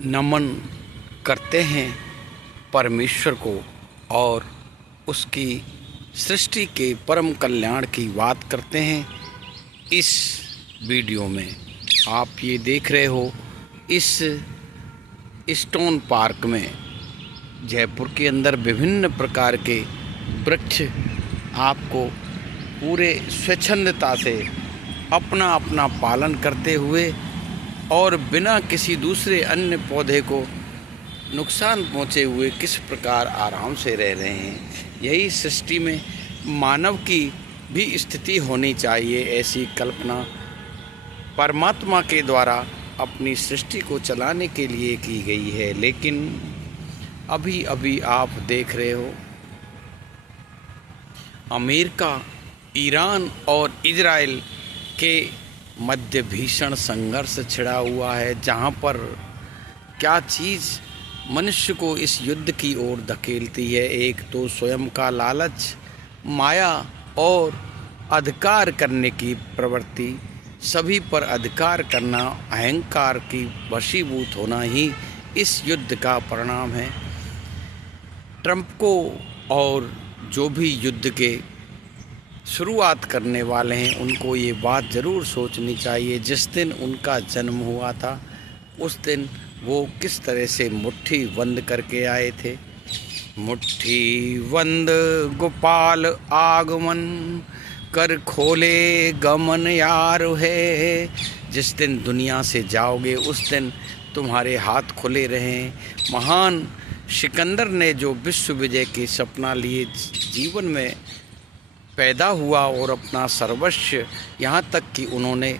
नमन करते हैं परमेश्वर को और उसकी सृष्टि के परम कल्याण की बात करते हैं। इस वीडियो में आप ये देख रहे हो, इस स्टोन पार्क में जयपुर के अंदर विभिन्न प्रकार के वृक्ष आपको पूरे स्वच्छंदता से अपना अपना पालन करते हुए और बिना किसी दूसरे अन्य पौधे को नुकसान पहुँचे हुए किस प्रकार आराम से रह रहे हैं। यही सृष्टि में मानव की भी स्थिति होनी चाहिए। ऐसी कल्पना परमात्मा के द्वारा अपनी सृष्टि को चलाने के लिए की गई है। लेकिन अभी अभी आप देख रहे हो, अमेरिका, ईरान और इजराइल के मध्य भीषण संघर्ष छिड़ा हुआ है, जहां पर क्या चीज़ मनुष्य को इस युद्ध की ओर धकेलती है। एक तो स्वयं का लालच, माया और अधिकार करने की प्रवृत्ति, सभी पर अधिकार करना, अहंकार की वशीभूत होना ही इस युद्ध का परिणाम है। ट्रंप को और जो भी युद्ध के शुरुआत करने वाले हैं, उनको ये बात ज़रूर सोचनी चाहिए। जिस दिन उनका जन्म हुआ था, उस दिन वो किस तरह से मुट्ठी बंद करके आए थे। मुट्ठी बंद गोपाल आगमन कर खोले गमन यार है। जिस दिन दुनिया से जाओगे, उस दिन तुम्हारे हाथ खुले रहें। महान सिकंदर ने जो विश्व विजय की सपना लिए जीवन में पैदा हुआ और अपना सर्वस्व, यहाँ तक कि उन्होंने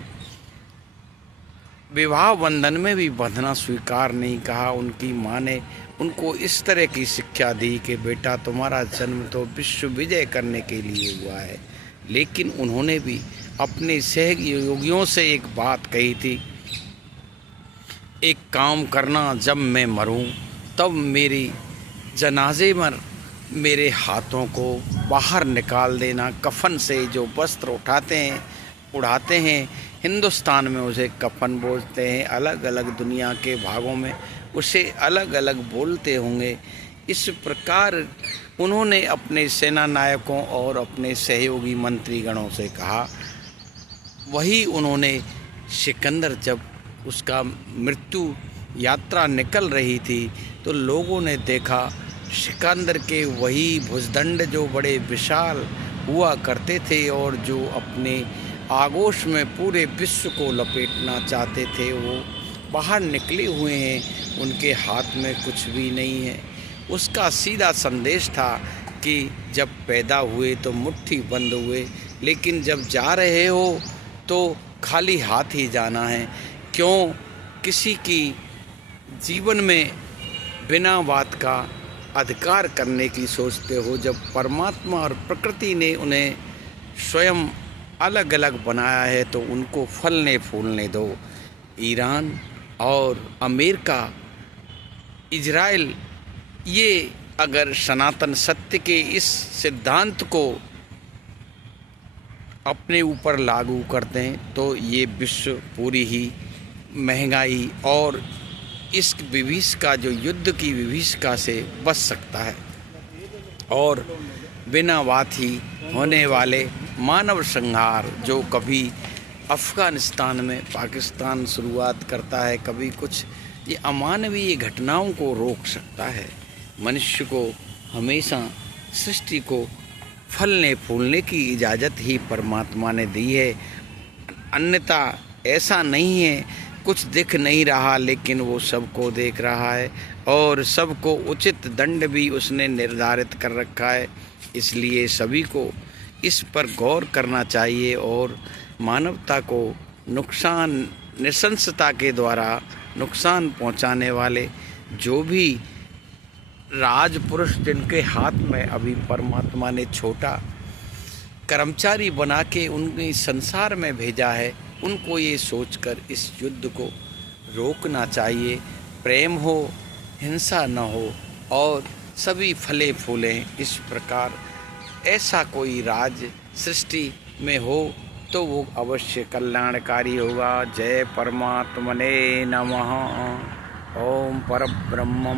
विवाह बंधन में भी बंधना स्वीकार नहीं कहा। उनकी माँ ने उनको इस तरह की शिक्षा दी कि बेटा, तुम्हारा जन्म तो विश्व विजय करने के लिए हुआ है। लेकिन उन्होंने भी अपने सहयोगियों से एक बात कही थी, एक काम करना, जब मैं मरूं तब मेरी जनाजे में मेरे हाथों को बाहर निकाल देना। कफन से जो वस्त्र उड़ाते हैं, हिंदुस्तान में उसे कफन बोलते हैं, अलग अलग दुनिया के भागों में उसे अलग अलग बोलते होंगे। इस प्रकार उन्होंने अपने सेना नायकों और अपने सहयोगी मंत्रीगणों से कहा। वही उन्होंने सिकंदर, जब उसका मृत्यु यात्रा निकल रही थी, तो लोगों ने देखा सिकंदर के वही भुजदंड जो बड़े विशाल हुआ करते थे और जो अपने आगोश में पूरे विश्व को लपेटना चाहते थे, वो बाहर निकले हुए हैं। उनके हाथ में कुछ भी नहीं है। उसका सीधा संदेश था कि जब पैदा हुए तो मुट्ठी बंद हुए, लेकिन जब जा रहे हो तो खाली हाथ ही जाना है। क्यों किसी की जीवन में बिना बात का अधिकार करने की सोचते हो, जब परमात्मा और प्रकृति ने उन्हें स्वयं अलग अलग बनाया है तो उनको फलने फूलने दो। ईरान और अमेरिका, इजराइल, ये अगर सनातन सत्य के इस सिद्धांत को अपने ऊपर लागू करते हैं तो ये विश्व पूरी ही महंगाई और इस विभीषिका, जो युद्ध की विभीषिका से बच सकता है। और बिना बात ही होने वाले मानव संहार, जो कभी अफ़गानिस्तान में पाकिस्तान शुरुआत करता है, कभी कुछ, ये अमानवीय घटनाओं को रोक सकता है। मनुष्य को हमेशा सृष्टि को फलने फूलने की इजाज़त ही परमात्मा ने दी है। अन्यथा ऐसा नहीं है, कुछ दिख नहीं रहा, लेकिन वो सबको देख रहा है और सबको उचित दंड भी उसने निर्धारित कर रखा है। इसलिए सभी को इस पर गौर करना चाहिए और मानवता को नुकसान, नृशंसता के द्वारा नुकसान पहुंचाने वाले जो भी राजपुरुष, जिनके हाथ में अभी परमात्मा ने छोटा कर्मचारी बना के उनके संसार में भेजा है, उनको ये सोचकर इस युद्ध को रोकना चाहिए। प्रेम हो, हिंसा न हो और सभी फले फूलें। इस प्रकार ऐसा कोई राज सृष्टि में हो तो वो अवश्य कल्याणकारी होगा। जय परमात्मने नमः। ओम परब्रह्मम